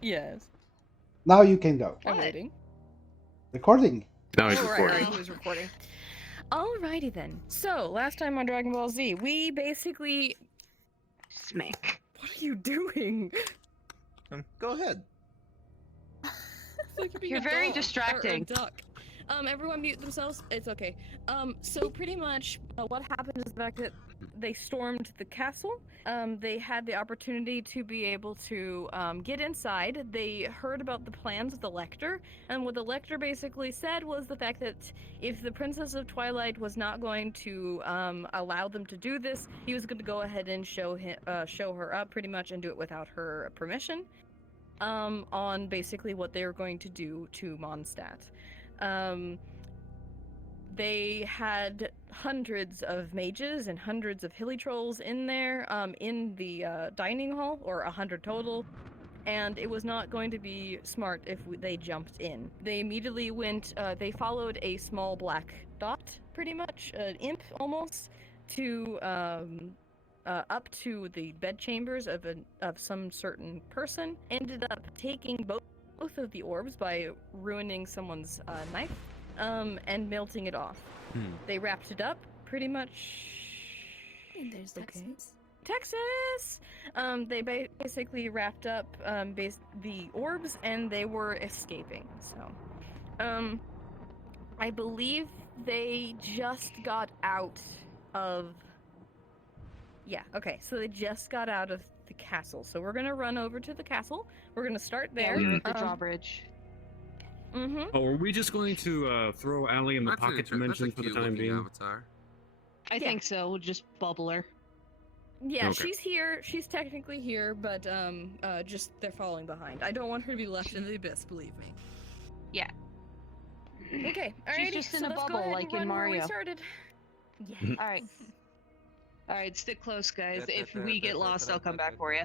Yes. Now you can go. I'm waiting. Recording. Now he's Oh, recording. right, he was recording. Alrighty then. So, last time on Dragon Ball Z, we basically... Smack. What are you doing? Go ahead. It's like being You're a very dog, or a distracting. duck. Everyone mute themselves. It's okay. So pretty much what happened is the fact that they stormed the castle. They had the opportunity to be able to get inside. They heard about the plans of the Lector, and what the Lector basically said was the fact that if the Princess of Twilight was not going to allow them to do this, he was going to go ahead and show her up pretty much and do it without her permission. On basically what they were going to do to Mondstadt. They had hundreds of mages and hundreds of hilly trolls in there, in the dining hall, or 100 total, and it was not going to be smart if they jumped in. They immediately went, they followed a small black dot, pretty much, an imp almost, to, up to the bedchambers of some certain person, ended up taking both of the orbs by ruining someone's knife, and melting it off. They wrapped it up, pretty much. And there's Texas. Texas! They basically wrapped up the orbs, and they were escaping. So, I believe they just got out of. Yeah, okay, so they just got out of the castle. So we're gonna run over to the castle. We're gonna start there. Yeah, we were at the drawbridge. Mm-hmm. Oh, are we just going to throw Allie in the pocket dimension for the time being? Avatar. I think so. We'll just bubble her. Yeah, Okay. she's here. She's technically here, but just they're falling behind. I don't want her to be left in the abyss. Believe me. Yeah. Okay, alrighty. She's just in so a let's go bubble, ahead like and in run where we Mario. started. Yeah. All right. All right, stick close, guys. If we get lost, I'll come back for you.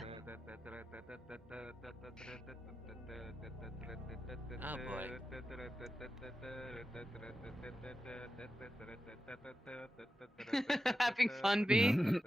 Oh boy. Having fun, B?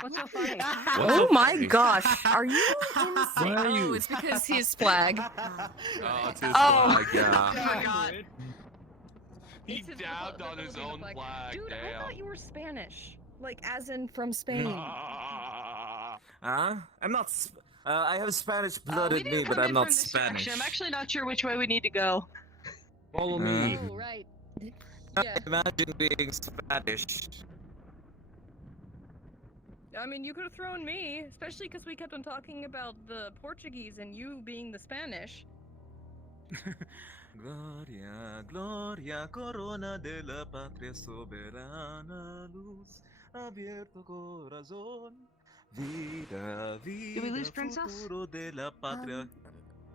What's so funny? Oh my gosh, are you insane? Why are you- Oh, it's because he's flag. Oh, it's his Oh. flag, yeah. Oh my god. He It's his- dabbed the on his Filipino own flag, Dude, I damn. thought you were Spanish. Like, as in from Spain. I'm not. I have Spanish blood We in didn't me, but come I'm in not from this Spanish. direction. I'm actually not sure which way we need to go. Follow me. Oh, right. Yeah. Imagine being Spanish. I mean, you could have thrown me, especially because we kept on talking about the Portuguese and you being the Spanish. Gloria, Gloria, corona de la patria soberana, luz, abierto corazón, vida, vida, Did we lose Princess? futuro de la patria.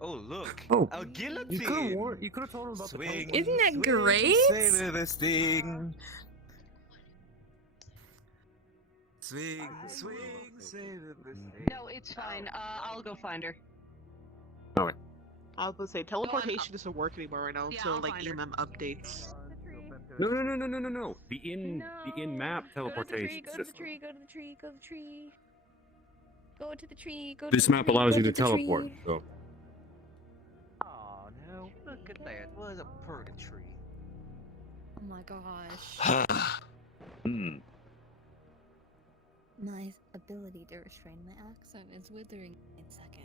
Oh, look, Oh, a you could have guillotine. You could have told him about Swing, the Isn't that swing, great? Savor this thing. Swing, swing, savor this thing. No, it's fine. I'll go find her. I was gonna say teleportation doesn't work anymore right now Yeah, until I'll like find her. EMM updates. No. The in-map teleportation Go to the system. tree, go to the tree, go to the tree. Go to the tree, go to This the map tree, allows go you to the tree. teleport. So. Oh no, look at that. It was a purgatory. Oh my gosh. My ability to restrain my accent is withering in a second.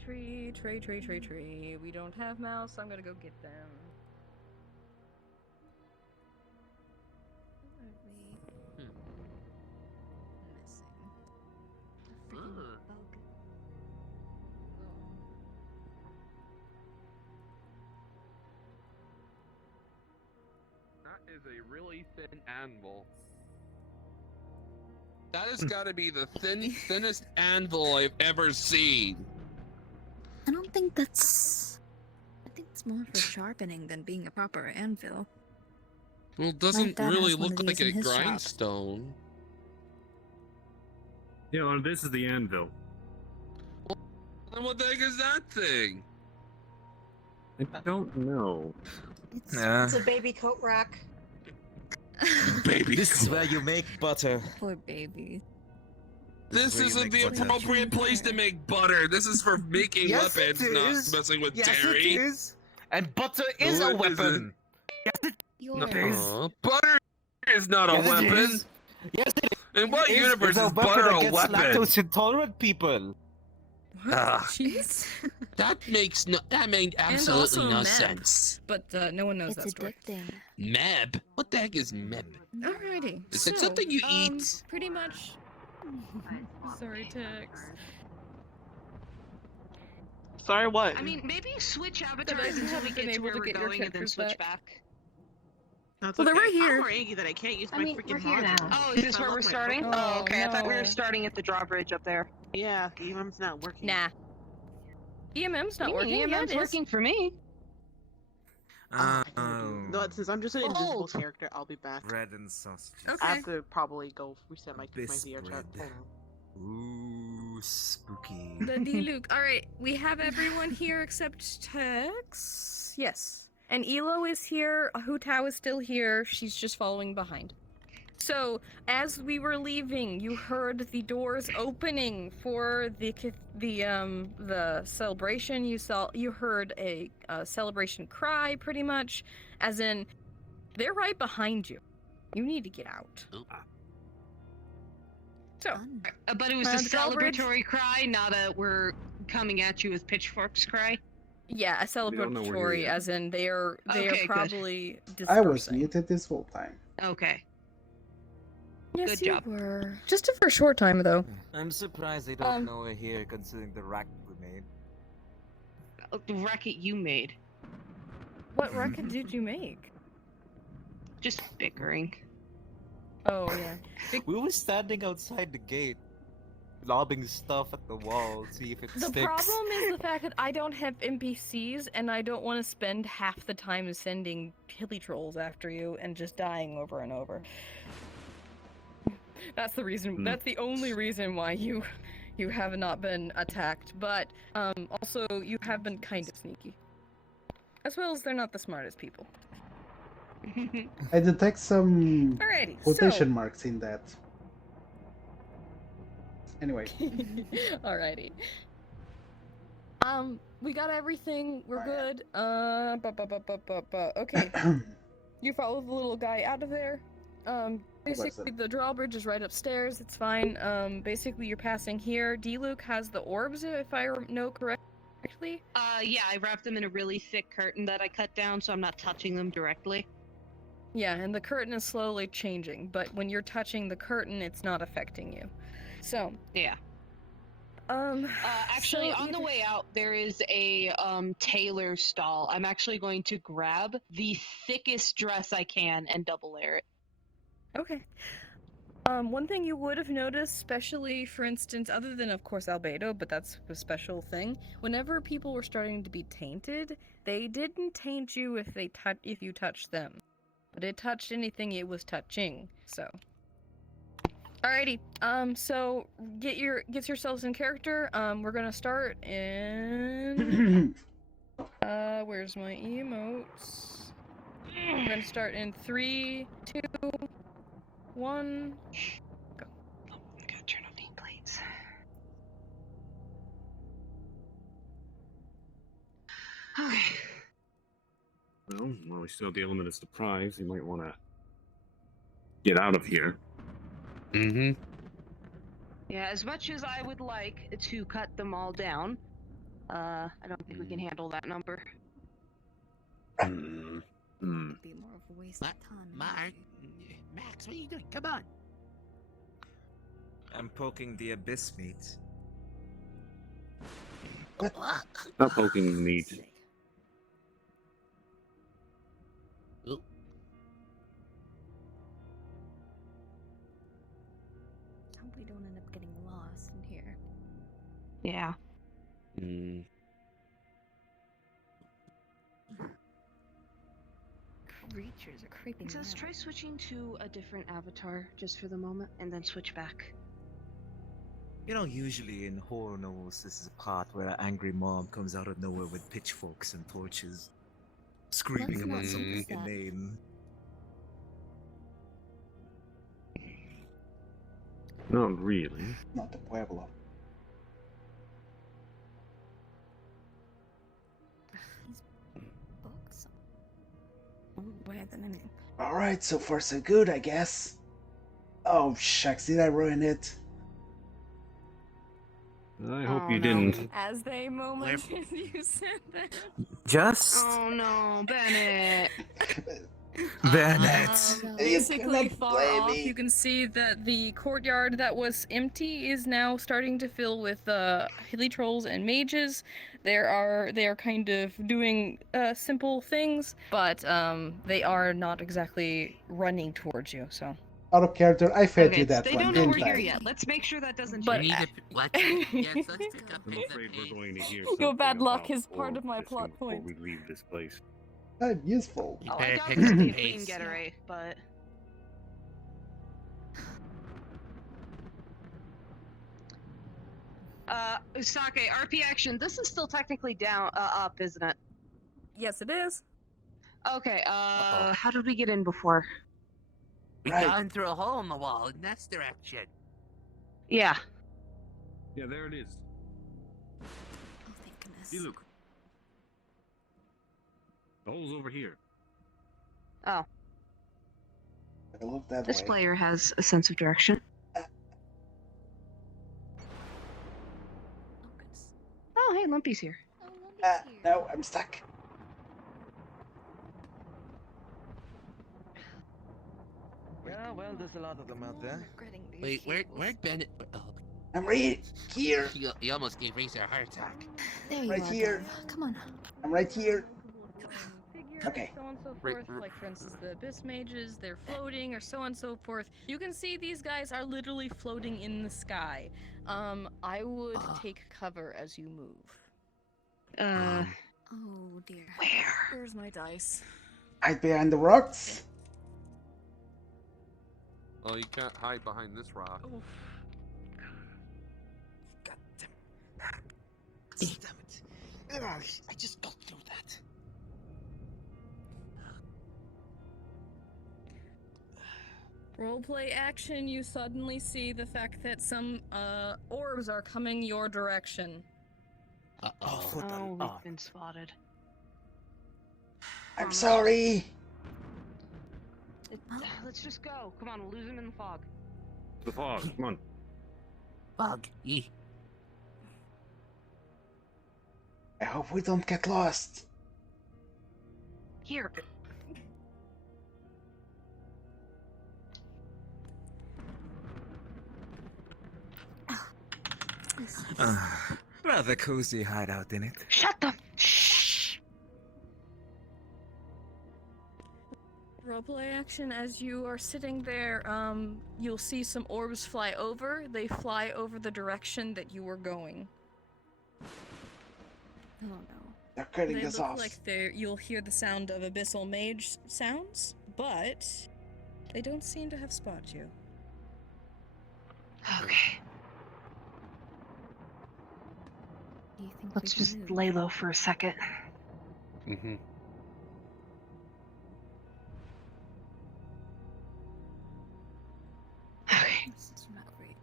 Tree. We don't have mouse, so I'm gonna go get them. Where are we missing? A freaking bug. That is a really thin anvil. That has got to be the thinnest anvil I've ever seen. I don't think that's. I think it's more for sharpening than being a proper anvil. Well, it doesn't dad really has one look of like these in a his shop. grindstone. You know, this is the anvil. And what the heck is that thing? I don't know. It's a baby coat rack. Baby. This is where you make butter. Poor baby. This where you isn't make the butter. appropriate place to make butter. This is for making Yes, weapons, it not is. messing with Yes, dairy. it is. And butter is a What is it? weapon. No, butter is not a Yes, it weapon. is. Yes, it is. In what universe It's is butter a against weapon? lactose intolerant people. Ah, Jeez. that made absolutely also no meth. sense. But no one knows It's that story. addicting. Meb? What the heck is meb? Alrighty. Is it something you eat? Pretty much. Sorry, Tex. Sorry, what? I mean, maybe switch I avatars until we haven't been get to able where to we're get your going and then characters switch back. back. That's Well, they're okay. right here. I'm more angry that I can't use my freaking we're here monitor. now. Oh, is this I where love we're my starting? fucking- Oh, okay. I thought we no. were starting at the drawbridge up there. Yeah, the EMM's not working. Nah. EMM's not working. Yeah, EMM's it is. working for me. Oh. No, since I'm just an invisible Oh. character, I'll be back. Bread and sausage. I Okay. have to probably go reset my Abyss VRChat. bread. Hold on. Ooh, spooky. The D-Luke. Alright, we have everyone here except Tex. Yes. And Elo is here. Hu Tao is still here. She's just following behind. So, as we were leaving, you heard the doors opening for the celebration. You heard a celebration cry, pretty much, as in, they're right behind you. You need to get out. So, Fun. But it was a Around the drawbridge? celebratory cry, not a we're coming at you with pitchforks cry. yeah, a don't know where he celebratory, is. as in they are Okay, good. probably I was dispersing. muted this whole time. Okay. Yes, Good you job. were. Just for a short time, though. I'm surprised they don't Um, know we're here considering the rack we made. The racket you made. What record did you make? Just bickering. Oh, yeah. We were standing outside the gate, lobbing stuff at the wall, see if it The sticks. problem is the fact that I don't have NPCs, and I don't want to spend half the time sending hilly trolls after you and just dying over and over. That's the reason. That's the only reason why you have not been attacked. But also you have been kind of sneaky, as well as they're not the smartest people. I detect some Alrighty. quotation marks in that. Anyway, Alrighty. We got everything. We're good. Okay. You follow the little guy out of there. Basically the drawbridge is right upstairs. It's fine. Basically you're passing here. D-Luke has the orbs, if I know correctly. Yeah, I wrapped them in a really thick curtain that I cut down, so I'm not touching them directly. Yeah, and the curtain is slowly changing, but when you're touching the curtain, it's not affecting you. So, Yeah. Actually, so on the either- way out, there is a tailor stall. I'm actually going to grab the thickest dress I can and double layer it. Okay. One thing you would have noticed, especially, for instance, other than, of course, Albedo, but that's a special thing, whenever people were starting to be tainted, they didn't taint you if you touched them. But it touched anything it was touching, so. Alrighty, so get yourselves in character. We're gonna start in... where's my emotes? We're gonna start in 3, 2, 1, go. Oh, I gotta turn on nameplates. Okay. Well, while we still have the element of surprise, you might want to get out of here. Mm-hmm. Yeah, as much as I would like to cut them all down, I don't think we can handle that number. Hmm. Would be more of a waste of time. Max, what are you doing? Come on. I'm poking the abyss meat. Not poking meat. Hope we don't end up getting lost in here. Yeah. Mm. Creatures are creeping It says out. try switching to a different avatar just for the moment and then switch back. You know, usually in horror novels, this is a part where an angry mom comes out of nowhere with pitchforks and torches, screaming about Let's not something use that. inane. Not really. Not the Pueblo. These books. Oh, where the name? Alright, so far so good, I guess. Oh, shucks, did I ruin it? I hope Oh, you no. didn't. As they momented, you said that. Just Oh no, Bennett. Bennett. You Basically, cannot far blame off, me. you can see that the courtyard that was empty is now starting to fill with hilly trolls and mages. They are kind of doing simple things, but they are not exactly running towards you. So. Out of character, I fed Okay, you that they one, don't know we're didn't here I? yet. Let's make sure that doesn't But- We change. need to let's yes, let's pick up I'm the afraid we're pace. going to hear Your something bad luck about is part of my orb plot missing before point. we leave this place. I'm useful. You Oh, I better doubt pick there'll up be the a queen pace. getaway, but Sake, RP action. This is still technically down, up, isn't it? Yes, it is. Okay. Uh-oh. How did we get in before? We Right. got in through a hole in the wall in this direction. Yeah. Yeah, there it is. Oh, thank goodness. See, look. The hole's over here. Oh, I look that this way. player has a sense of direction. Oh, goodness. Oh, hey, Lumpy's here. Oh, Lumpy's here. No, I'm stuck. Yeah, well, there's a lot of them out there. Regretting these Wait, heels. where'd Bennett? Oh, I'm right here. he almost gave Razor a heart attack. There you right are, here. Dave. Come on. I'm right here. Figures, Okay. So on and so Right, forth. Like for instance, the abyss mages, they're floating, or so on and so forth. You can see these guys are literally floating in the sky. I would take cover as you move. Oh dear. Where? Where's my dice? Hide behind the rocks. Oh, you can't hide behind this rock. Oh, God damn it. Ugh, I just got through that. roleplay action. You suddenly see the fact that some orbs are coming your direction. Oh, Uh-oh. for the Oh, we've love. been spotted. I'm sorry. Let's just go. Come on, we'll lose him in the fog. The fog, come on. Bug. I hope we don't get lost. Here. This is- Rather cozy hideout, in it? Shut the. Shh. Roleplay action. As you are sitting there, you'll see some orbs fly over. They fly over the direction that you were going. Oh no. They're cutting They us look off. like you'll hear the sound of abyssal mage sounds, but they don't seem to have spotted you. Okay. Do you think Let's we can just move? lay low for a second. Mm-hmm. Okay. This is not great.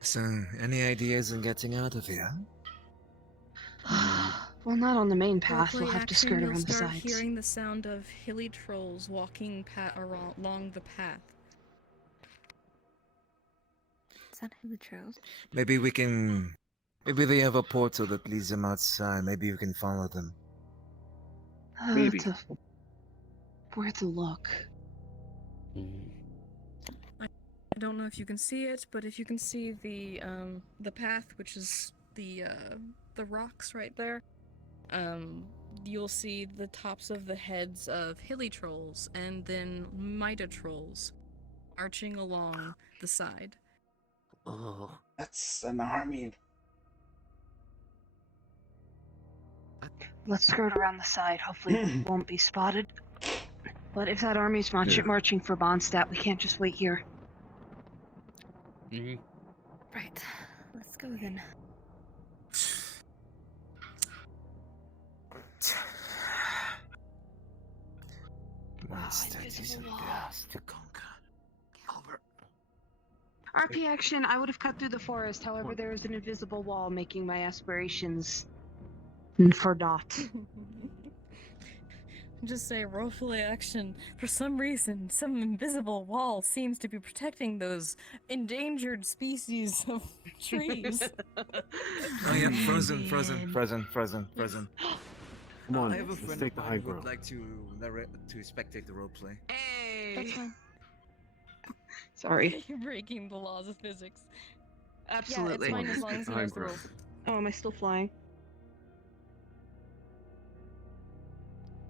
So, any ideas on getting out of here? Well, not on the main path. We'll Roleplay have to action, skirt you'll around the start sides. hearing the sound of hilly trolls walking along the path. Is that who the trails? Maybe we can... Maybe they have a portal that leads them outside. Maybe we can follow them. Maybe. It's worth a look. I don't know if you can see it, but if you can see the path, which is the rocks right there, you'll see the tops of the heads of hilly trolls and then Mida trolls marching along the side. Oh. That's an army. Let's skirt around the side. Hopefully, we won't be spotted. But if that army's marching for Mondstadt, we can't just wait here. Mhm. Right. Let's go then. Mondstadt is a blast to conquer. Over. RP action, I would have cut through the forest, however there is an invisible wall making my aspirations for naught. Just say roleplay action. For some reason, some invisible wall seems to be protecting those endangered species of trees. Oh yeah, frozen. Come on, I have a let's friend take of the mine high who would ground. like to spectate the roleplay. That's fine. Sorry. You're breaking the laws of physics. Absolutely. Yeah, it's fine as long as he High knows the ground. rules. Oh, am I still flying?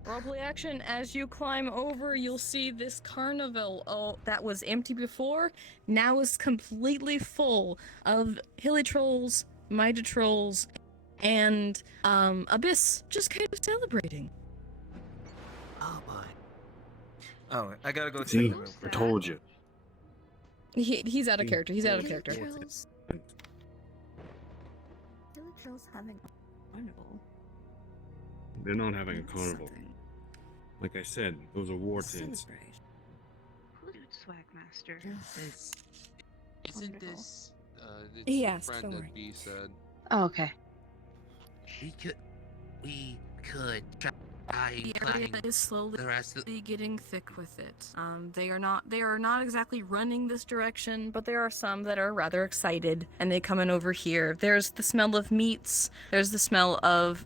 Roleplay action, as you climb over, you'll see this carnival that was empty before, now is completely full of hilly trolls, Mida trolls, and Abyss just kind of celebrating. Oh boy. Oh, I gotta go See, check them real I quick. told you. He's out of character. He's out of Hilly character. Trails. Hilly Trails having a carnival. They're not having a That's carnival. something. Like I said, those are war tents. Celebrate. Flute swag master. Isn't Wonderful. this it's He a asked, friend don't that worry. B said. Oh, okay. We could try The area is slowly the rest of Getting thick with it. They are not exactly running this direction, but there are some that are rather excited and they come in over here. There's the smell of meats. There's the smell of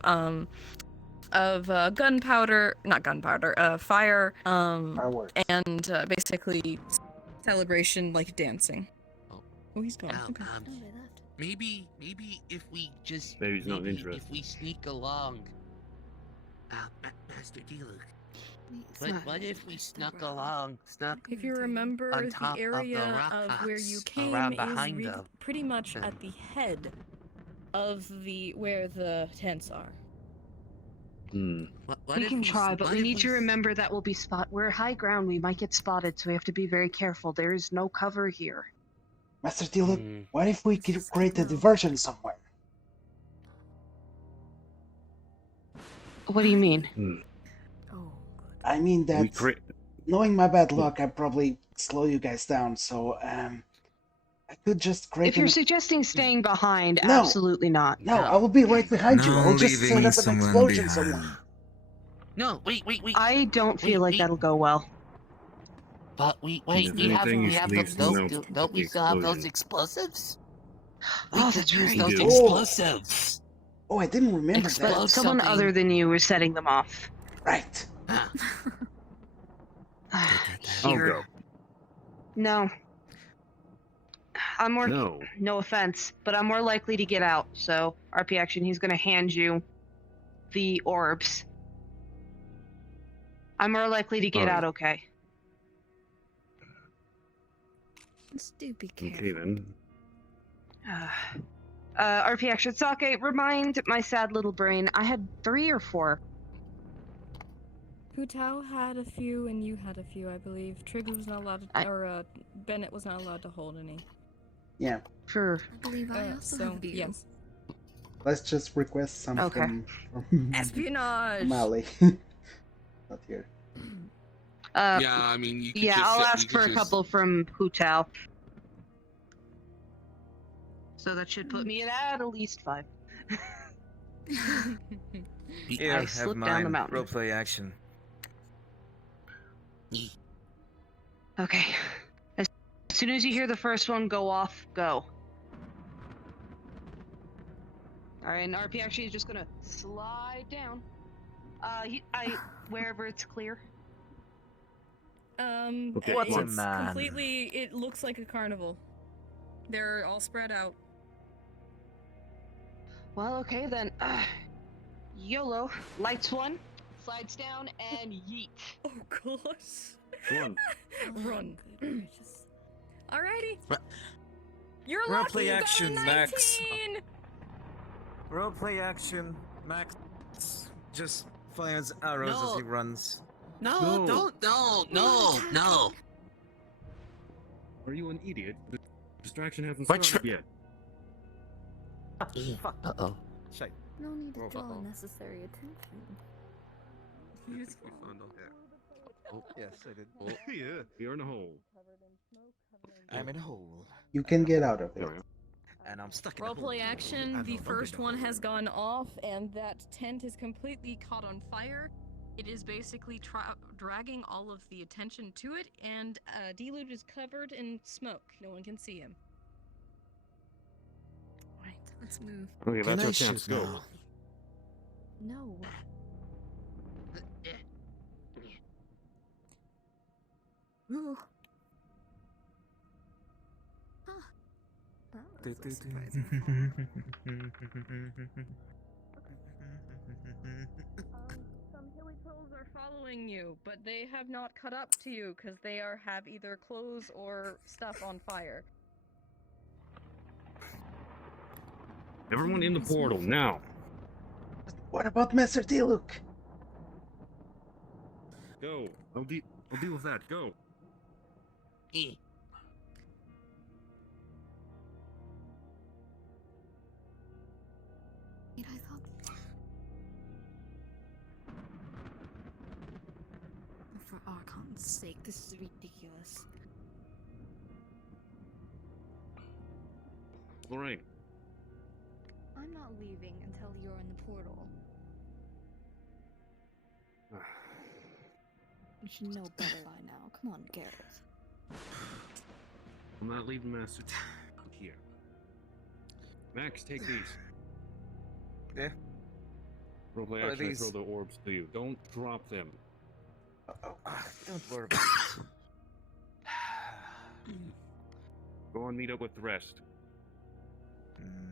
gunpowder, not gunpowder, fire, Fireworks. and basically celebration like dancing. Oh, he's gone. Oh, Okay. Oh, they left. maybe if we just Baby's not maybe interested. if we sneak along. Master D-Luke. What if we snuck along? If you remember, On the top of the area rock of where you huts came around is behind them. pretty much at the head of where the tents are. What We if can try, but what we if need to remember that we'll be we're high ground, we might get spotted, so we have to be very careful. There is no cover here. Master Dylan, Hmm. what if we could create a diversion somewhere? What do you mean? Oh, I mean We that, create. knowing my bad luck, I'd probably slow you guys down, so, I could just create If you're suggesting staying behind, No. absolutely not. No, I will be right behind you. No I'll just leaving set up an someone explosion behind. somewhere. No, wait. I don't feel like wait. that'll go well. But If anything, you should leave some notes to don't we the still have those explosion. explosives? Oh, that's use right. those You do. explosives. Oh, I didn't remember Explode. that. But someone something. other than you is setting them off. Right. Ah, I'll Here. go. No. I'm more. No. No offense, but I'm more likely to get out. So, RP action, he's gonna hand you the orbs. I'm more likely to get Alright. out okay. let's do be careful. Okay then. RP action, Sake, remind my sad little brain, I had 3 or 4. Hutao had a few, and you had a few, I believe. Trigs was not allowed to, Bennett was not allowed to hold any. Yeah. For I believe I also have you. yes. Let's just request some Okay. from Espionage! Mali. Not here. Yeah, I mean, you could yeah, just I'll say- ask you for could a just- couple from Hutao. So that should put me at least 5. Here, I have slipped down the mine. mountain. Roleplay action. Okay. As soon as you hear the first one go off, go. Alright, and RP actually is just gonna slide down. Wherever it's clear. Okay, What's a it's man? completely, it looks like a carnival. They're all spread out. Well, okay then. YOLO. Lights 1, slides down, and yeet. Oh gosh. One. Run. Good gracious. Alrighty. Ru- You're Roleplay lucky you action, got a Max. 19! Roleplay action. Max just fires arrows as he runs. No, No. no. Are you an idiot? The distraction hasn't What started yet. Fuck. Uh-oh. Shite. No need to draw Uh-oh. unnecessary attention. Oh, Yes, I did. Oh. Yeah. You're in a hole. I'm in a hole. You can get out of it. There we are. And I'm stuck in a hole. Roleplay action, I'm the no longer first in a one hole. has gone off, and that tent is completely caught on fire. It is basically dragging all of the attention to it, and Deluge is covered in smoke. No one can see him. Right, let's move. Okay, Can that's I our chance. shoot Go. now? No. Ooh. Huh. Oh, that's so surprising. Some hilly trolls are following you, but they have not caught up to you because they have either clothes or stuff on fire. Everyone in the portal now. What about Master Diluc? Go. I'll deal with that. Go. Wait, I thought. For Archon's sake, this is ridiculous. All right. I'm not leaving until you're in the portal. You should know better by now. Come on, Garrett. I'm not leaving Master here. Max, take these. Yeah. Roleplay What are action, I these? throw the orbs to you. Don't drop them. Don't worry about it. Go and meet up with the rest. Mm.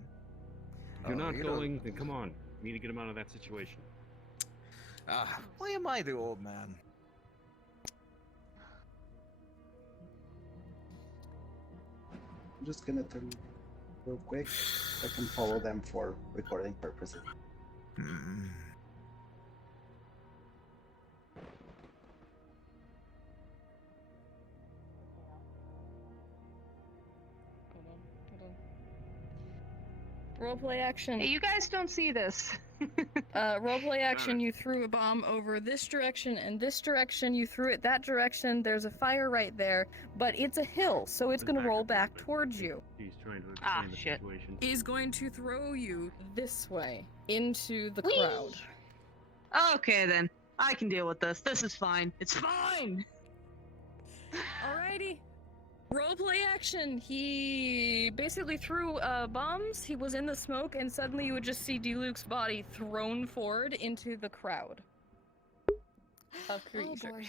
If you're not you don't- going, then come on. We need to get him out of that situation. Why am I the old man? I'm just gonna turn real quick. I can follow them for recording purposes. Hmm. Roleplay action. Hey, you guys don't see this. Roleplay action, you threw a bomb over this direction and this direction, you threw it that direction, there's a fire right there, but it's a hill, so it's gonna roll back towards you. He's trying to explain the shit. situation. Is going to throw you this way, into the crowd. Okay then. I can deal with this. This is fine. It's fine! Alrighty. Roleplay action. He basically threw bombs. He was in the smoke, and suddenly you would just see Diluc's body thrown forward into the crowd of creatures. Oh boy.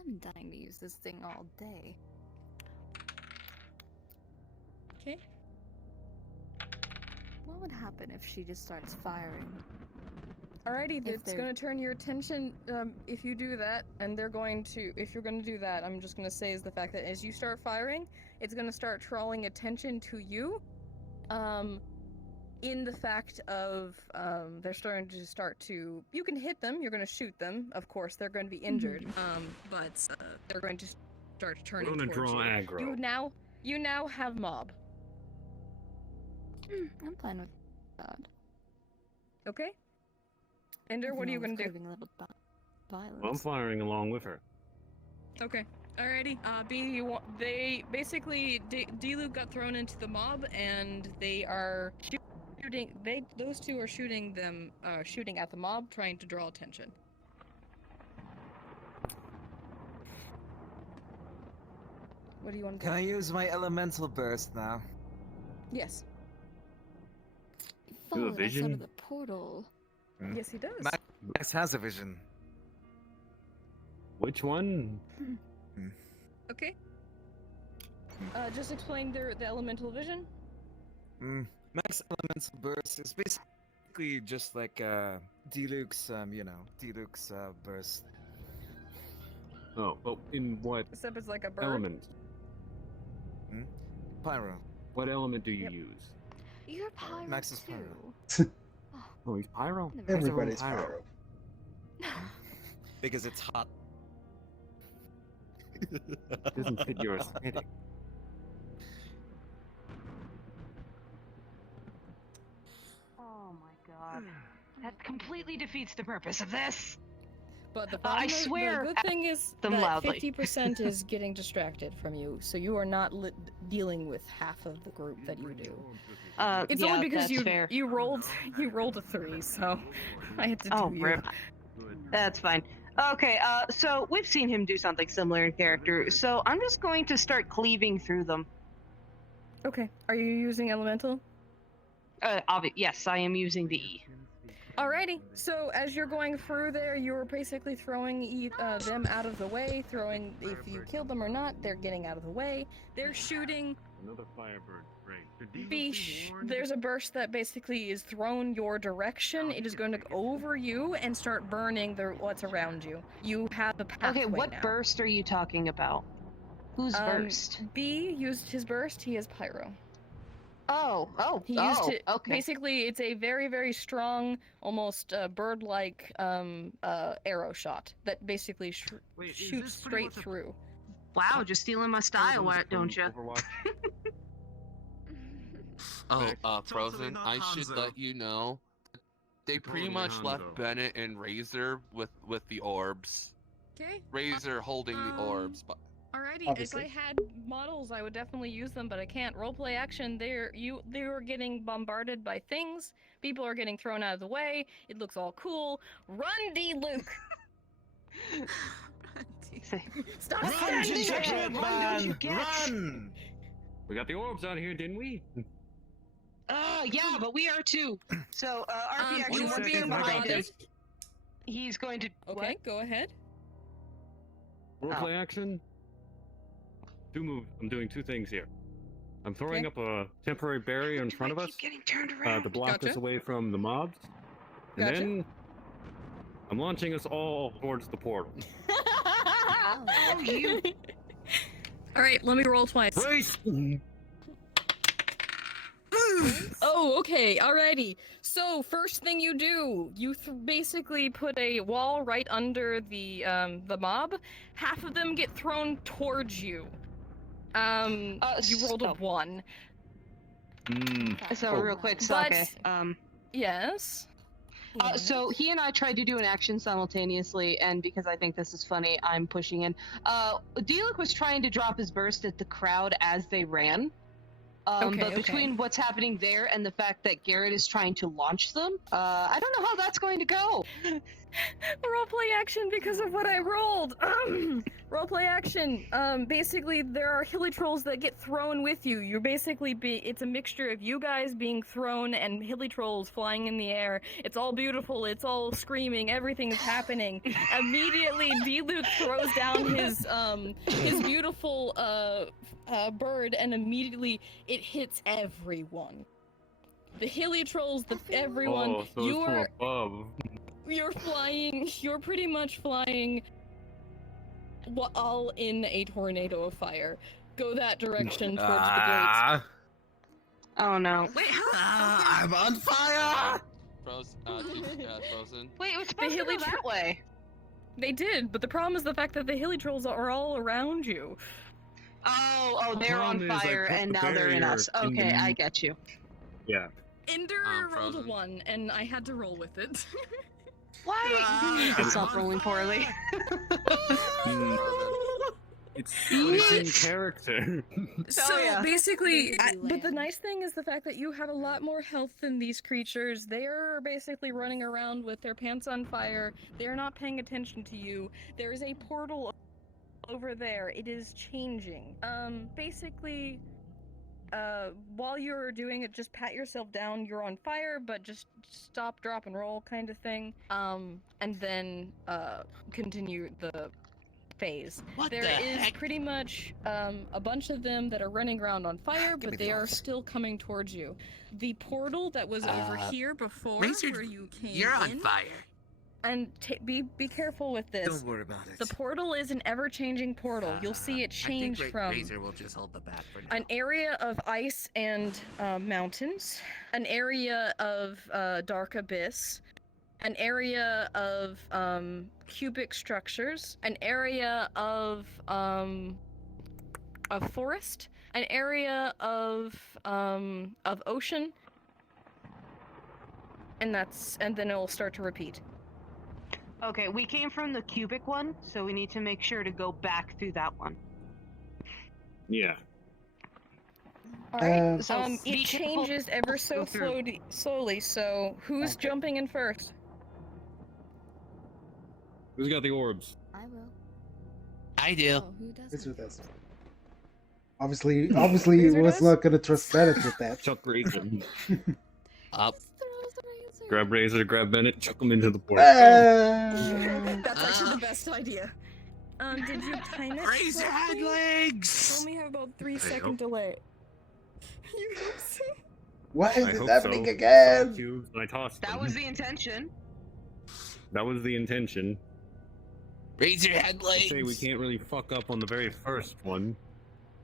I'm dying to use this thing all day. Okay. What would happen if she just starts firing? Alrighty, If it's they're- going to turn your attention if you do that, and they're going to, if you're going to do that, I'm just going to say is the fact that as you start firing, it's going to start drawing attention to you, in the fact of, they're starting to, you can hit them, you're going to shoot them, of course, they're going to be injured, but they're going to start turning We're gonna towards draw you. aggro. You now have mob. I'm fine with that. Okay? Ender, what are you going to do? A little violence. Well, I'm firing along with her. Okay. Alrighty. They basically Diluc got thrown into the mob, and they are shooting. Those two are shooting them, shooting at the mob, trying to draw attention. What do you want to do? Can I use my elemental burst now? Yes. He Do a followed us out vision? of the portal. Yes, he does. Max has a vision. Which one? Okay. Just explain the elemental vision. Max elemental burst is basically just like Diluc's, Diluc's burst. Oh, but in what Except it's like a bird. element? Pyro. What element do you Yep. use? You're a pirate Max is too. pyro. Oh, he's pyro. Everybody's pyro. Because it's hot. Doesn't fit your aesthetic. Oh my god. That completely defeats the purpose of this. But the I swear the good thing is them that loudly. 50% is getting distracted from you, so you are not dealing with half of the group that you do. It's yeah, only because that's fair. you rolled a 3, so I had to do you. Rip. That's fine. Okay, so we've seen him do something similar in character, so I'm just going to start cleaving through them. Okay, are you using elemental? Yes, I am using the E. Alrighty, so as you're going through there, you're basically throwing them out of the way, if you kill them or not, they're getting out of the way. They're shooting. Another firebird. Great. Beesh, there's a burst that basically is thrown your direction. It is going to go over you and start burning what's around you. You have a pathway Okay, what now. burst are you talking about? Who's burst? B used his burst. He is pyro. He used it. Okay. Basically, it's a very, very strong, almost bird-like arrow shot that basically shoots straight through. Wow, just stealing my style, why don't you? Frozen, I should let you know. They pretty much left Bennett and Razor with the orbs. Okay. Razor holding the orbs. But Alrighty, Obviously. if I had models, I would definitely use them, but I can't. Roleplay action, they were getting bombarded by things. People are getting thrown out of the way. It looks all cool. Run, D. Luke! Stop standing there! Run! We got the orbs out here, didn't we? Yeah, but we are too. So, RP action, you're one being being behind him. bothered. He's going to. Okay, go ahead. Roleplay action. I'm doing two things here. I'm throwing up a temporary barrier in front of us Getting turned around. to block Gotcha. us away from the mobs. And Gotcha. then I'm launching us all towards the portal. Alright, let me roll twice. Brace! Oh, okay, alrighty. So, first thing you do, you basically put a wall right under the mob. Half of them get thrown towards you. You rolled a 1. So, real quick, But- Sake. Yes? So he and I tried to do an action simultaneously, and because I think this is funny, I'm pushing in. Dealuk was trying to drop his burst at the crowd as they ran. But between what's happening there and the fact that Garrett is trying to launch them, I don't know how that's going to go. Roleplay action because of what I rolled. Roleplay action. Basically, there are hilly trolls that get thrown with you. You're basically it's a mixture of you guys being thrown and hilly trolls flying in the air. It's all beautiful. It's all screaming. Everything is happening. Immediately, D-Luke throws down his beautiful bird, and immediately it hits everyone. The hilly trolls, everyone. Oh, so it's from above. You're flying, you're pretty much flying all in a tornado of fire. Go that direction towards the gates. Oh no. Wait, I'm on fire! Frozen. Wait, it was supposed to go that way. They did, but the problem is the fact that the hilly trolls are all around you. Oh, they're on problem is I fire put and the now they're in barrier us. in Okay, the- I get you. Yeah. Ender rolled a Frozen. 1, and I had to roll with it. Why? It's not rolling poorly. It's in character. So yeah. basically, but the nice thing is the fact that you have a lot more health than these creatures. They're basically running around with their pants on fire. They're not paying attention to you. There is a portal over there. It is changing. Basically, while you're doing it, just pat yourself down. You're on fire, but just stop, drop, and roll kind of thing. And then continue the phase. There is pretty much a bunch of them that are running around on fire, but they are still coming towards you. The portal that was over here before, Razor, where you came You're on in, fire. And be careful with this. Don't worry about it. The portal is an ever-changing portal. You'll see it change I think from Razor will just hold the bat for now. an area of ice and mountains, an area of dark abyss, an area of cubic structures, an area of forest, an area of ocean, and then it will start to repeat. Okay, we came from the cubic one, so we need to make sure to go back through that one. Yeah. Alright, So it changes ever so slowly, so who's jumping in first? Who's got the orbs? I will. I do. Oh, who does? Razor does. Obviously, it was not gonna trust Bennett with that. Chuck Razor. Up. Grab Razor, grab Bennett, chuck them into the portal. That's actually the best idea. Did you time it? Razor had legs! Only have about 3-second delay. You hope so? Why is I it hope happening so. again? I tossed That them. was the intention. That was the intention. Razor had I legs! say we can't really fuck up on the very first one.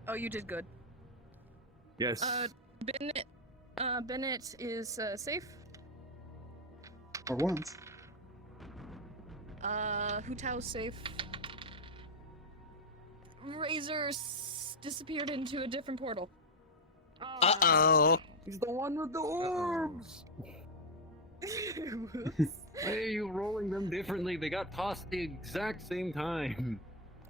Oh, you did good. Yes. Bennett is safe. For once. Hu Tao's safe. Razor disappeared into a different portal. Uh-oh. He's the one with the orbs! Why are you rolling them differently? They got tossed the exact same time.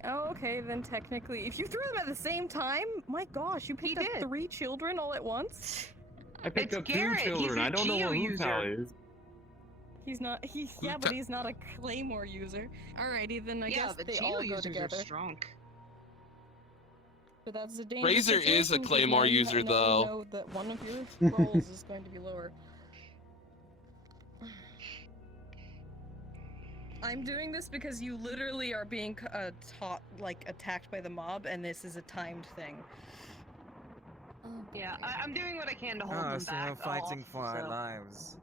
Oh, okay, then technically, if you threw them at the same time, my gosh, you picked up 3 children all at once? I picked It's up Garrett. 2 children. He's a I don't know Geo what Hu user. Tao is. He's not, but he's not a Claymore user. Alrighty, then I guess but they Geo all go users together. are strong. But that's a dangerous Razor is a situation, 'cause Claymore now you user, now though. know that one of your rolls is going to be lower. I'm doing this because you literally are being attacked by the mob, and this is a timed thing. Yeah, I'm doing what I can to hold Oh, them so back. we're fighting for our so. lives.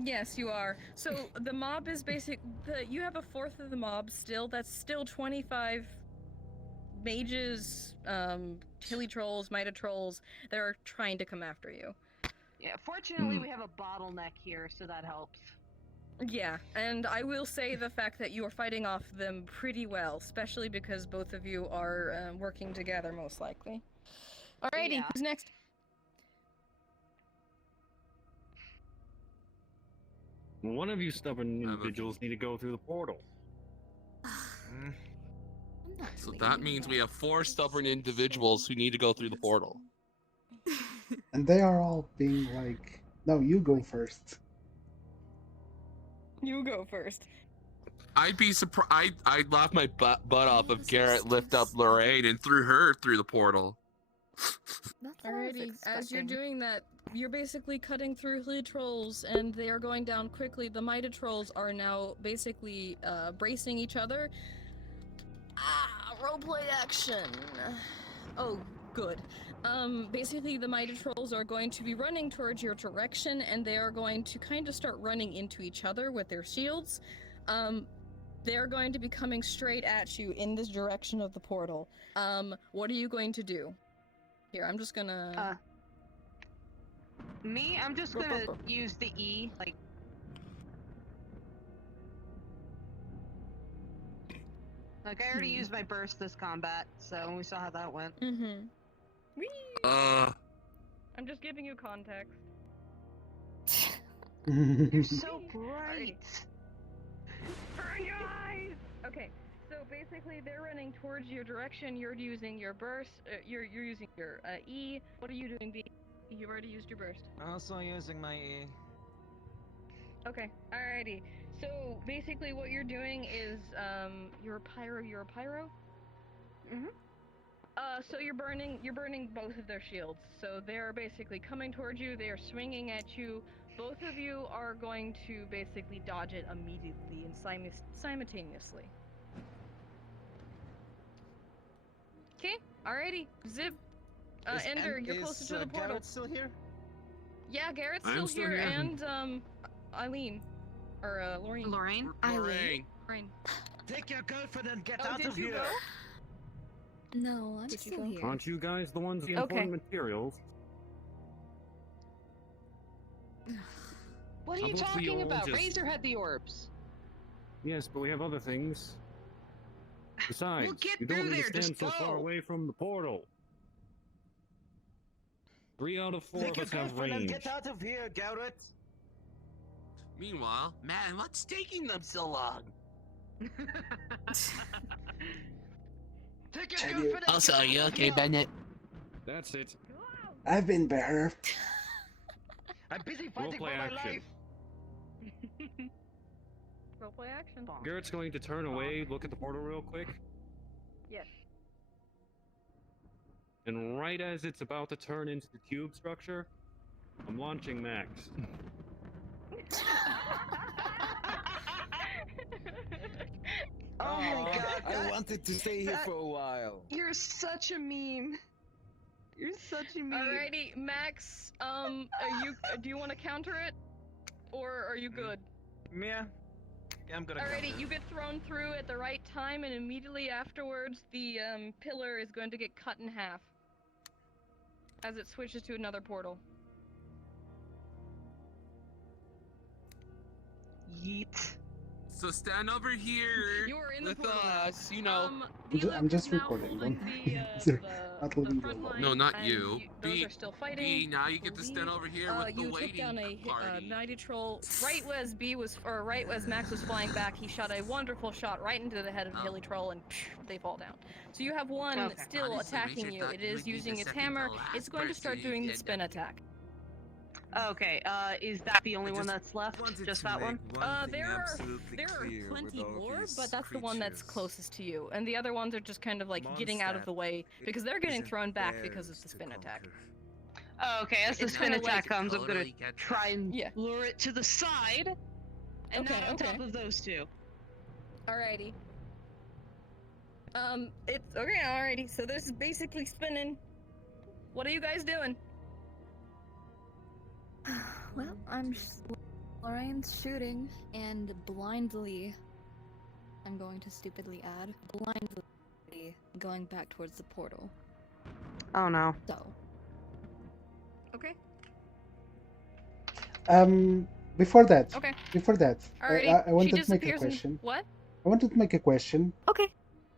Yes, you are. So the mob is you have a fourth of the mob still. That's still 25 mages, hilly trolls, Mida trolls that are trying to come after you. Yeah, fortunately we have a bottleneck here, so that helps. Yeah, and I will say the fact that you are fighting off them pretty well, especially because both of you are working together, most likely. Alrighty, Yeah. who's next? One of you stubborn individuals need to go through the portal. So that means we have 4 stubborn individuals who need to go through the portal. And they are all being like, no, you go first. You go first. I'd be surprised. I'd laugh my butt off if Garrett lifted up Lorraine and threw her through the portal. Alrighty, as you're doing that, you're basically cutting through hilly trolls, and they are going down quickly. The Mida trolls are now basically bracing each other. Roleplay action. Oh, good. Basically the Mida trolls are going to be running towards your direction, and they are going to kind of start running into each other with their shields. They're going to be coming straight at you in this direction of the portal. What are you going to do? Here, I'm just gonna... I'm just gonna use the E, like... Like, I already used my burst this combat, so we saw how that went. Mm-hmm. Whee! I'm just giving you context. You're so bright! Burn your eyes! Okay, so basically they're running towards your direction, you're using your burst, you're using your E. What are you doing, B? You've already used your burst. Also using my E. Okay, alrighty. So basically what you're doing is, you're a pyro? Mm-hmm. So you're burning both of their shields. So they're basically coming towards you, they are swinging at you. Both of you are going to basically dodge it immediately and simultaneously. Okay, alrighty, zip. Ender, you're closer to the portal. Garrett still here? Yeah, Garrett's I'm still still here, here. and, Eileen. Or Lorraine. Lorraine? Lorraine. Lorraine. Take your girlfriend and get Oh, out did of you here! go? No, I'm Did you still go? here. Aren't you guys the ones with the Okay. important materials? What are How you about we talking all about? just- Razor had the orbs. Yes, but we have other things. Besides, get you don't through need there, to stand just so far go. away from the portal. 3 out of 4 Take of your us have girlfriend and range. get out of here, Garrett! Meanwhile, man, what's taking them so long? Take Tell your you- girlfriend and Also, get are you out of okay, here. Bennett? That's it. I've been better. I'm busy fighting Roleplay for my action. life! Roleplay action. Garrett's going to turn away, look at the portal real quick, Yes. and right as it's about to turn into the cube structure, I'm launching Max. Oh my god. I wanted to stay here for a while. You're such a meme. You're such a meme. Alrighty, Max. Are you? Do you want to counter it, or are you good? Yeah. I'm gonna Alrighty, counter. you get thrown through at the right time, and immediately afterwards, the pillar is going to get cut in half as it switches to another portal. Yeet. So stand over here You're in the with portal now. us, you know. I'm just recording. They're not leaving you front alone. line, No, not and you. Those B- are still fighting. B, now I you get to stand believe. over here with the You took waiting down a party. mighty troll right as right as Max was flying back. He shot a wonderful shot right into the head of the hilly troll, and they fall down. So you have one Okay. still Honestly, attacking Richard you. thought It you is would be the using its second to hammer. last It's going to start person doing you'd the end spin up attack. Okay, is that the only one that's left? Wanted Just to that one? make one thing There are absolutely clear with plenty all more, these but that's the one that's creatures. closest to you, and the other ones are just kind of like getting out of the way because they're getting Isn't thrown back theirs because of the to spin attack. conquer. Oh, okay, as the It's spin kinda attack like- comes, I'm gonna Totally get try and Yeah. lure it to the side, and Okay, not on top okay. of those two. Alrighty. It's okay. Alrighty. So this is basically spinning. What are you guys doing? Well, Lorraine's shooting, and blindly, I'm going to stupidly add, blindly going back towards the portal. Oh no. So, Okay. Before that, Okay. I Alrighty. wanted She to make a disappears in question. what? I wanted to make a question Okay.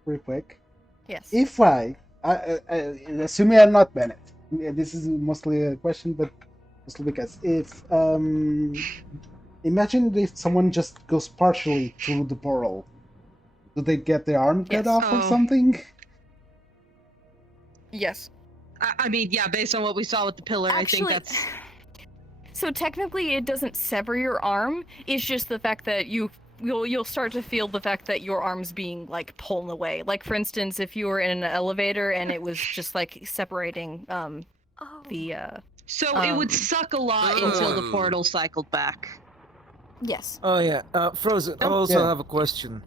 real quick. Yes. If I assuming I'm not Bennett, this is mostly a question, but mostly because if imagine if someone just goes partially through the portal, do they get their arm cut Yes. off or Oh. something? Yes. I mean, yeah, based on what we saw with the pillar, I think that's... So technically, it doesn't sever your arm. It's just the fact that you'll start to feel the fact that your arm's being like pulled away. Like for instance, if you were in an elevator and it was just like separating the So it would suck a lot until the portal cycled back. Yes. Oh yeah, Frozen. I Oh, also yeah. have a question.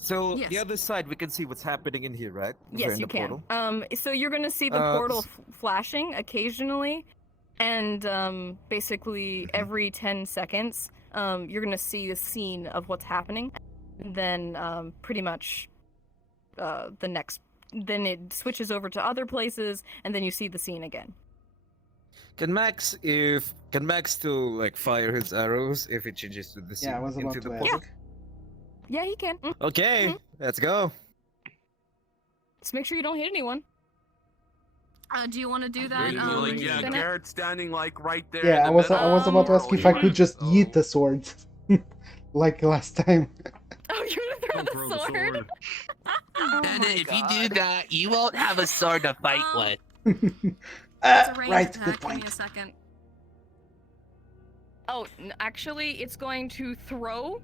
So Yes. the other side, we can see what's happening in here, right? If we're Yes, in you the can. portal. So you're gonna see the portal flashing occasionally, and basically every 10 seconds, you're gonna see the scene of what's happening. And then pretty much then it switches over to other places, and then you see the scene again. Can Max still like fire his arrows if it changes to the scene Yeah, I was about into to the ask. portal? Yeah, he can. Okay, let's go. Just make sure you don't hit anyone. do you want to do that? Really, like, yeah, Bennett? Garrett's standing like right there. Yeah, in I the was middle of the about to ask portal, if I you could just so- yeet the sword, like last time. Oh, you're gonna throw the sword? Oh And my if you God. do that, you won't have a sword to fight with. It's a ranged Right, attack. good Give me point. a second. Oh, actually, it's going to throw.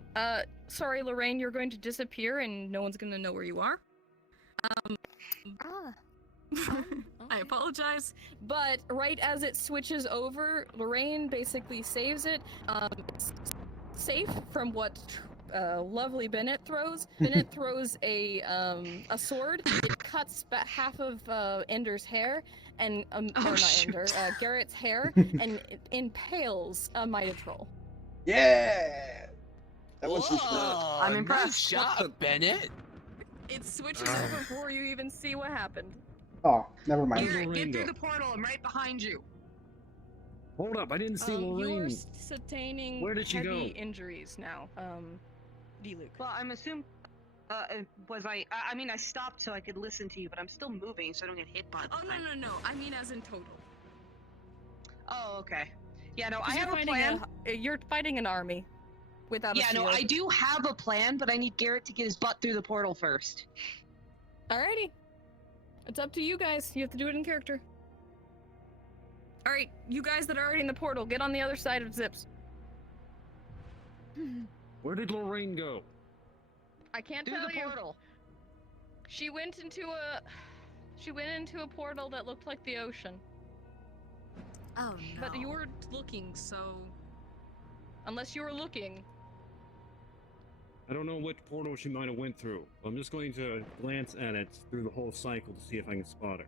Sorry, Lorraine, you're going to disappear, and no one's gonna know where you are. I apologize. But right as it switches over, Lorraine basically saves it. It's safe from what lovely Bennett throws. Bennett throws a sword. It cuts half of Ender's hair, and or not Ender, Garrett's hair, and it impales a Mighty Troll. Yeah. That wasn't true. I'm impressed. Nice shot, Bennett. It switches over before you even see what happened. Oh, never mind. Garrett, Get through the portal. I'm right behind you. Hold up, I didn't see Lorraine. You're sustaining Where did she heavy go? injuries now. D-Luke. Well, I'm assuming. Was I? I mean, I stopped so I could listen to you, but I'm still moving, so I don't get hit by. Oh no! I mean, as in total. Oh, okay. Yeah, no, I have a plan. You're fighting an army. Without a shield. No, I do have a plan, but I need Garrett to get his butt through the portal first. Alrighty. It's up to you guys. You have to do it in character. Alright, you guys that are already in the portal, get on the other side of Zips. Where did Lorraine go? I can't Through tell the you. portal. She went into a portal that looked like the ocean. Oh no. But you were looking, so unless you were looking. I don't know which portal she might have went through. I'm just going to glance at it through the whole cycle to see if I can spot her.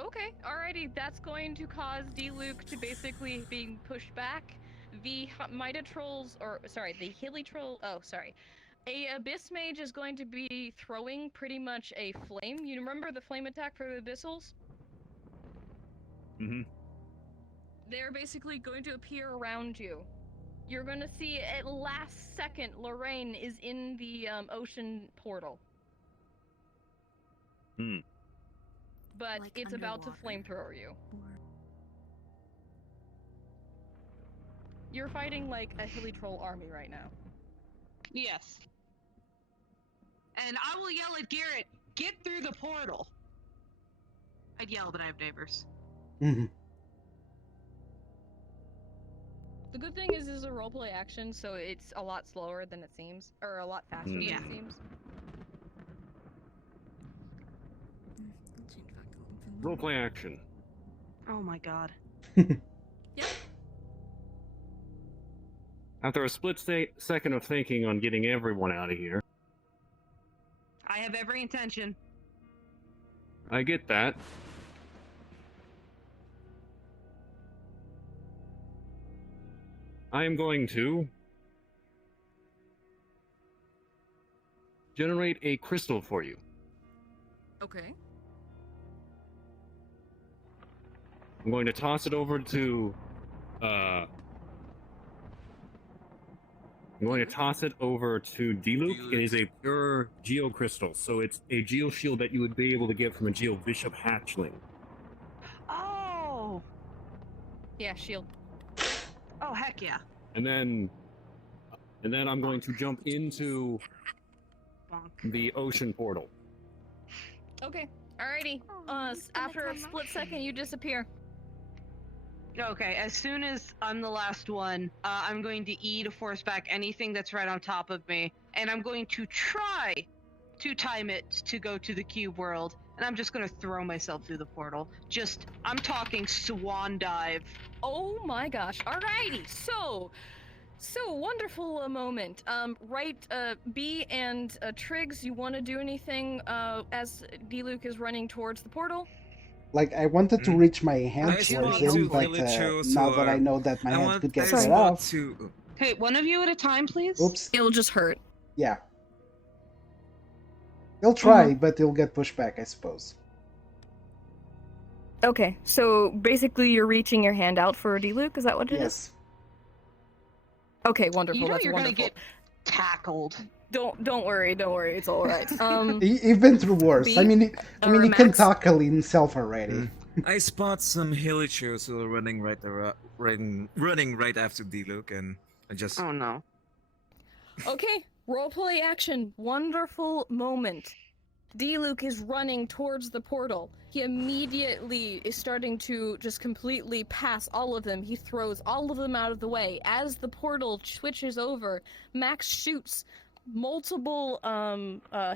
Okay, alrighty, that's going to cause D-Luke to basically being pushed back. The A Abyss Mage is going to be throwing pretty much a flame. You remember the flame attack for the Abyssals? Mm-hmm. They're basically going to appear around you. You're gonna see at last second Lorraine is in the ocean portal. But Like it's about to underwater. flamethrower you. You're fighting like a hilly troll army right now. Yes. And I will yell at Garrett, get through the portal. I'd yell, but I have neighbors. Mhm. The good thing is, this is a roleplay action, so it's a lot slower than it seems, or a lot faster than Yeah. it seems. Roleplay action. Oh my god. Yep. After a split second of thinking on getting everyone out of here, I have every intention. I get that. I am going to generate a crystal for you. Okay. I'm going to toss it over to D-Luke. It is a pure geo crystal, so it's a geo shield that you would be able to get from a geo bishop hatchling. Oh! Yeah, shield. Oh, heck yeah. And then I'm going to jump into Bonk. the ocean portal. Okay. Alrighty. After a split second, you disappear. Okay, as soon as I'm the last one, I'm going to E to force back anything that's right on top of me, and I'm going to try to time it to go to the cube world, and I'm just going to throw myself through the portal. I'm talking swan dive. Oh my gosh. Alrighty. So wonderful a moment. B and Trigs, you want to do anything as D-Luke is running towards the portal? Like, I wanted to reach my hand I just towards want him, to but really chill, now so, that I know that my I hand want- could get I cut just want off. to- Okay, one of you at a time, please. Oops. It'll just hurt. Yeah. He'll try, but he'll get pushed back, I suppose. Okay, so basically you're reaching your hand out for D-Luke, is that what it is? Yes. Okay, wonderful. You know That's you're wonderful. gonna get tackled. Don't worry, it's all right. You've been through worse. B? I mean, he Max? can tackle himself already. I spot some hilichos who are running right after D-Luke, and I just. Oh no. Okay, roleplay action. Wonderful moment. D-Luke is running towards the portal. He immediately is starting to just completely pass all of them. He throws all of them out of the way. As the portal switches over, Max shoots multiple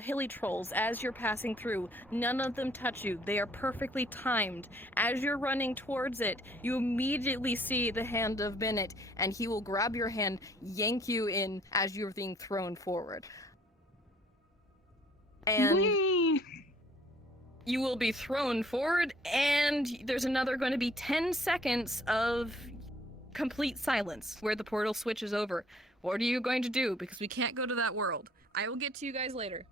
hilly trolls as you're passing through. None of them touch you. They are perfectly timed. As you're running towards it, you immediately see the hand of Bennett, and he will grab your hand, yank you in as you're being thrown forward. And Whee! you will be thrown forward, and there's going to be 10 seconds of complete silence where the portal switches over. What are you going to do? Because we can't go to that world. I will get to you guys later.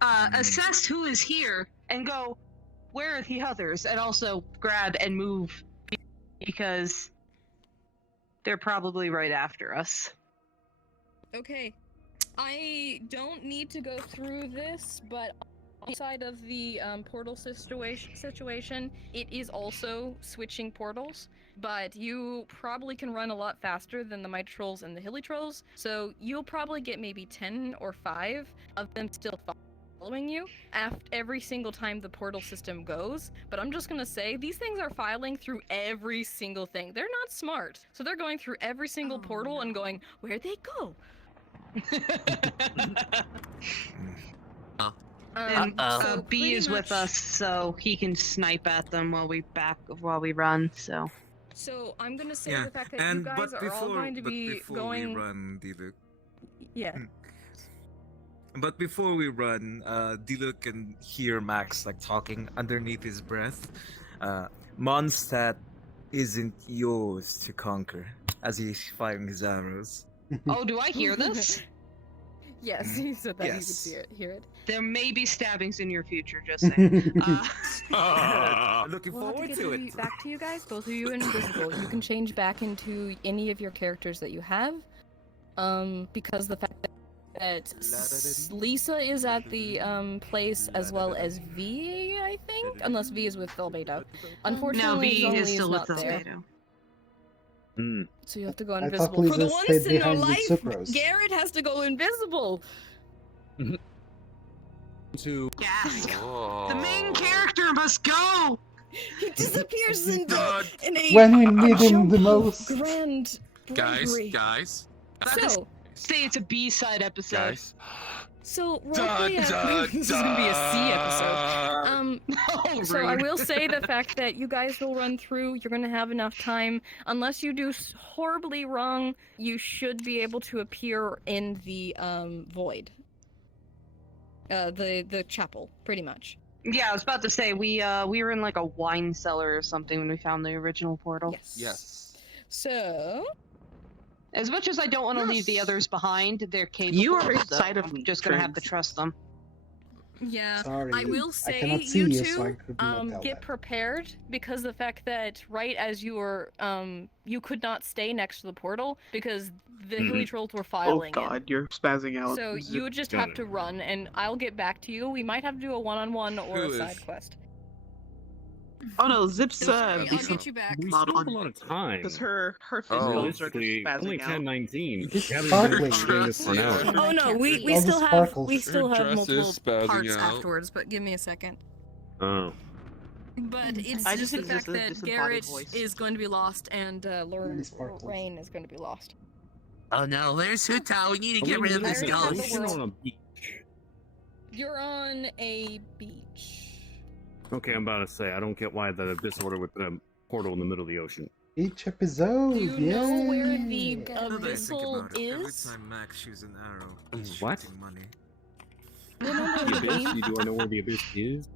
Assess who is here and go, where are the others? And also grab and move because they're probably right after us. Okay. I don't need to go through this, but outside of the portal situation, it is also switching portals, but you probably can run a lot faster than the Mighty Trolls and the Hilly Trolls, so you'll probably get maybe 10 or 5 of them still following you after every single time the portal system goes. But I'm just gonna say, these things are filing through every single thing. They're not smart, so they're going through every single portal and going, where'd they go? So B is with us, so he can snipe at them while we run. So I'm gonna say the fact that you guys are all going to be going. We run, Diluc. Yeah. But before we run, Diluc can hear Max like talking underneath his breath. Mondstadt isn't yours to conquer, as he's firing his arrows. Oh, do I hear this? Yes, he said that Yes. you could hear it. There may be stabbings in your future, just saying. Looking We'll have forward to to get it. back to you guys. Both of you are invisible. You can change back into any of your characters that you have. Because the fact that Lisa is at the place as well as V, I think, unless V is with Velbedo. Unfortunately, no, V is Zhongli still with not there. Velbedo. So you have to go I invisible. thought For the Lisa once stayed in her behind with life, Sucrose. Garrett has to go invisible. To The main character must go. He disappears in a When we need him the most. grand bravery. Guys. So, Say it's a B-side episode. So roleplay. This is gonna be a C episode. So I will say the fact that you guys will run through. You're gonna have enough time. Unless you do horribly wrong, you should be able to appear in the void. The chapel, pretty much. Yeah, I was about to say we were in like a wine cellar or something when we found the original portal. Yes. So, as much as I don't want to leave the others behind, they're capable. You are so inside of I'm just gonna have to Trigs. trust them. yeah, Sorry, I will I say cannot see you you, two so I could not tell get that. prepared, because the fact that right as you were you could not stay next to the portal because the hilly trolls were Oh filing in. god, you're spazzing out. So you would just have to run, and I'll get back to you. We might have to do a one-on-one or Who a is? side quest. Oh no, Zip's I'll get you back. We still have a lot of time. Because her physicals are just Realistically, only spazzing out. 10:19. It's Gavin's sparkling. been doing this for an hour. Oh no, we All the still have sparkles. Her dress is multiple spazzing parts out. afterwards. But give me a second. Oh. But it's I just just the think fact this is that disembodied Garrett voice. is going to be lost, and Many sparkles. Rain is going to be lost. Oh no, where's Huta? We need to Are get we rid of in this I the already ghost. have the ocean world. or on a beach? You're on a beach. Okay, I'm about to say, I don't get why the Abyss Order with the portal in the middle of the ocean. Each episode, Do you know where the Now that I think abyssal about it, every is? time Max shoots an arrow, he's What? shooting money. Remember The the Abyss? game? Do I know where the Abyss is?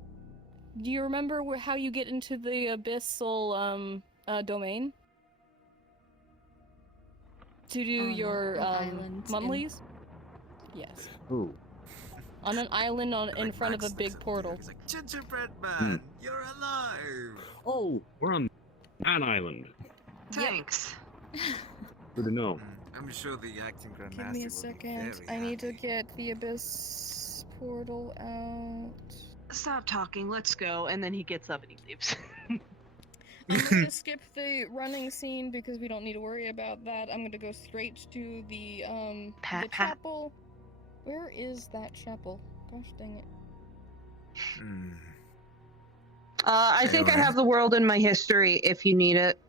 Do you remember how you get into the abyssal domain? To do your an island in- monthlies? Yes. Ooh. On an island in Like front of a Max big looks up portal. there, He's like, Gingerbread Man, you're alive! Oh, we're on that island. Thanks. Good to know. I'm sure the acting grandmaster Give me a will be second. very I need to happy. get the abyss portal out. Stop talking. Let's go. And then he gets up and he leaves. I'm gonna skip the running scene because we don't need to worry about that. I'm gonna go straight to the Pat. chapel. Where is that chapel? Gosh dang it. Hmm. I think I Anyway. have the world in my history if you need it.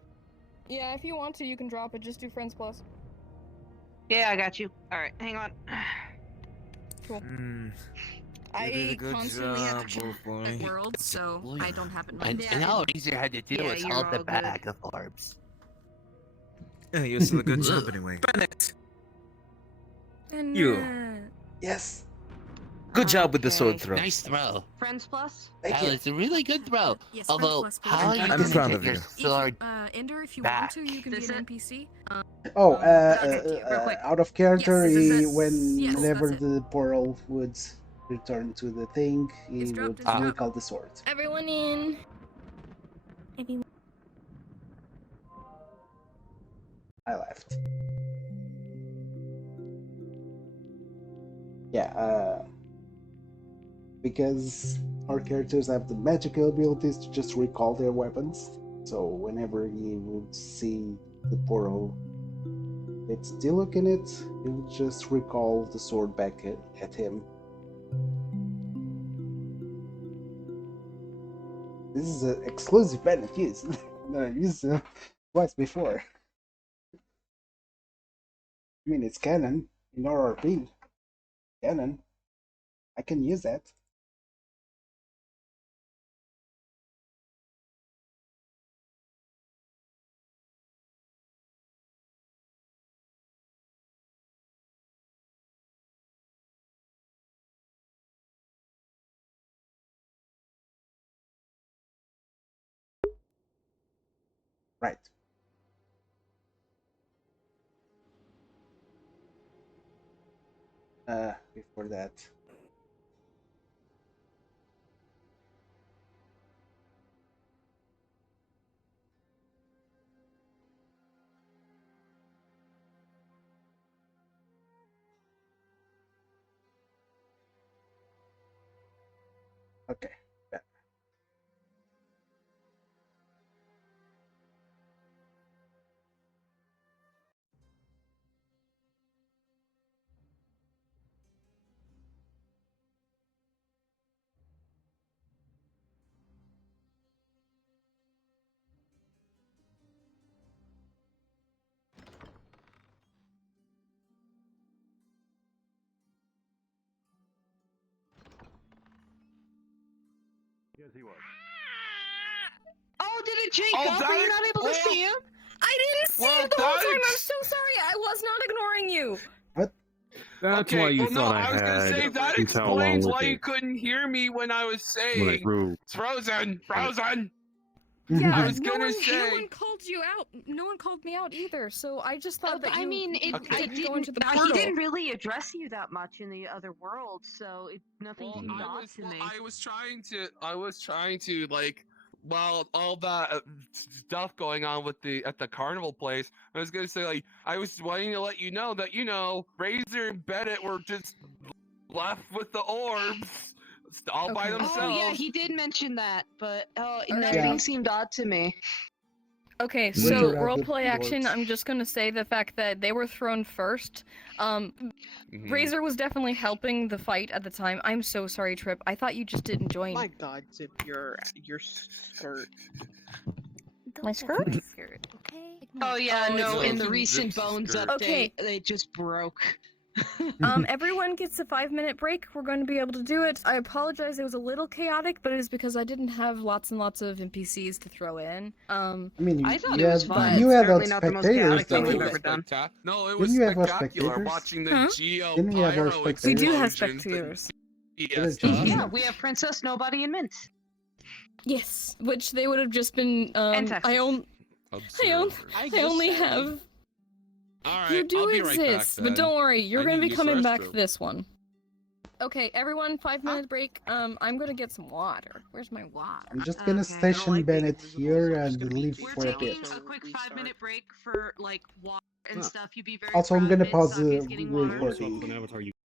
Yeah, if you want to, you can drop it. Just do Friends Plus. Yeah, I got you. Alright, hang on. Cool. Hmm. I did a good constantly have to job, check boy. my world, so I don't have it in my And head. how easy I had to do Yeah, is you're hold all the good. bag of orbs. Yeah, you're still a good job anyway. Bennett! And, You. Yes. Good job with the sword Okay. throw. Nice throw. Friends plus? Thank Wow, you. it's a really good throw. Yes, friends Although, plus, please. how are you I'm gonna proud get of your you. sword Ender, if you back? want to, you can This be an it? NPC. Oh, okay, real quick. out of character, Yes, he, yes, whenever that's it. the portal would return to the thing, he It's dropped, would it's dropped. recall the sword. Everyone in. Everyone. I left. Yeah, because our characters have the magical abilities to just recall their weapons. So whenever he would see the portal with Diluc in it, he would just recall the sword back at him. This is an exclusive benefit. No, I used twice before. I mean, it's canon in RRP. Canon. I can use that. Right. Before that. Okay. Yeah. Yes, he was. Oh, did it Jake Oh, up? that Are you is- not able to well- see him? I didn't see Well, it the whole time. I'm thanks. so sorry. I was not ignoring you. That's okay, why you well, no, thought I was gonna had say that intel along explains with why me you couldn't hear me when I was when I saying grew. it's frozen, frozen. Yeah, I was no gonna one, say- no one called you out. No one called me out either. So I just thought that I you mean, Okay. didn't go into the he portal. didn't really address you that much in the other world, so nothing Well, seemed odd to me. I was trying to like, while all that stuff going on with at the carnival place, I was gonna say like, I was wanting to let you know that Razor and Bennett were just left with the orbs, all by Okay. themselves. Oh yeah, he did mention that, but Alright. nothing Yeah. seemed odd to me. Okay, Winter so had the roleplay action, dwarves. I'm just gonna say the fact that they were thrown first. Mhm. Razor was definitely helping the fight at the time. I'm so sorry, Trip. I thought you just didn't join. My God, Zip, your skirt. My skirt? My skirt, okay? Oh yeah, Oh, no, it's in the Frozen recent Zip's Bones skirt. update, Okay. they just broke. Everyone gets a 5-minute break. We're going to be able to do it. I apologize, it was a little chaotic, but it is because I didn't have lots and lots of NPCs to throw in. I mean, I thought you it was had, fun. you It's had certainly our not the most spectators, chaotic thing though. we've ever done. No, it was Didn't you have our spectacular spectators? watching the Huh? Geo Didn't we have our Pyro We do have explosions and- spectators. Yes, Didn't you? Yeah, we have Princess Nobody and Mint. Yes, which they would have just been. And Texas. I only have. All right, You do I'll be right back exist, then. but don't worry, you're I gonna need be to use the coming back restroom. this one. Okay, everyone, 5-minute break. I'm gonna get some water. Where's my water? I'm just gonna Okay. I don't station like being Bennett invisible, here so I'm just and gonna be leave taking for a bit. a quick 5-minute break for like water and stuff. You'd be very Also, I'm gonna pause the recording. An avatar, you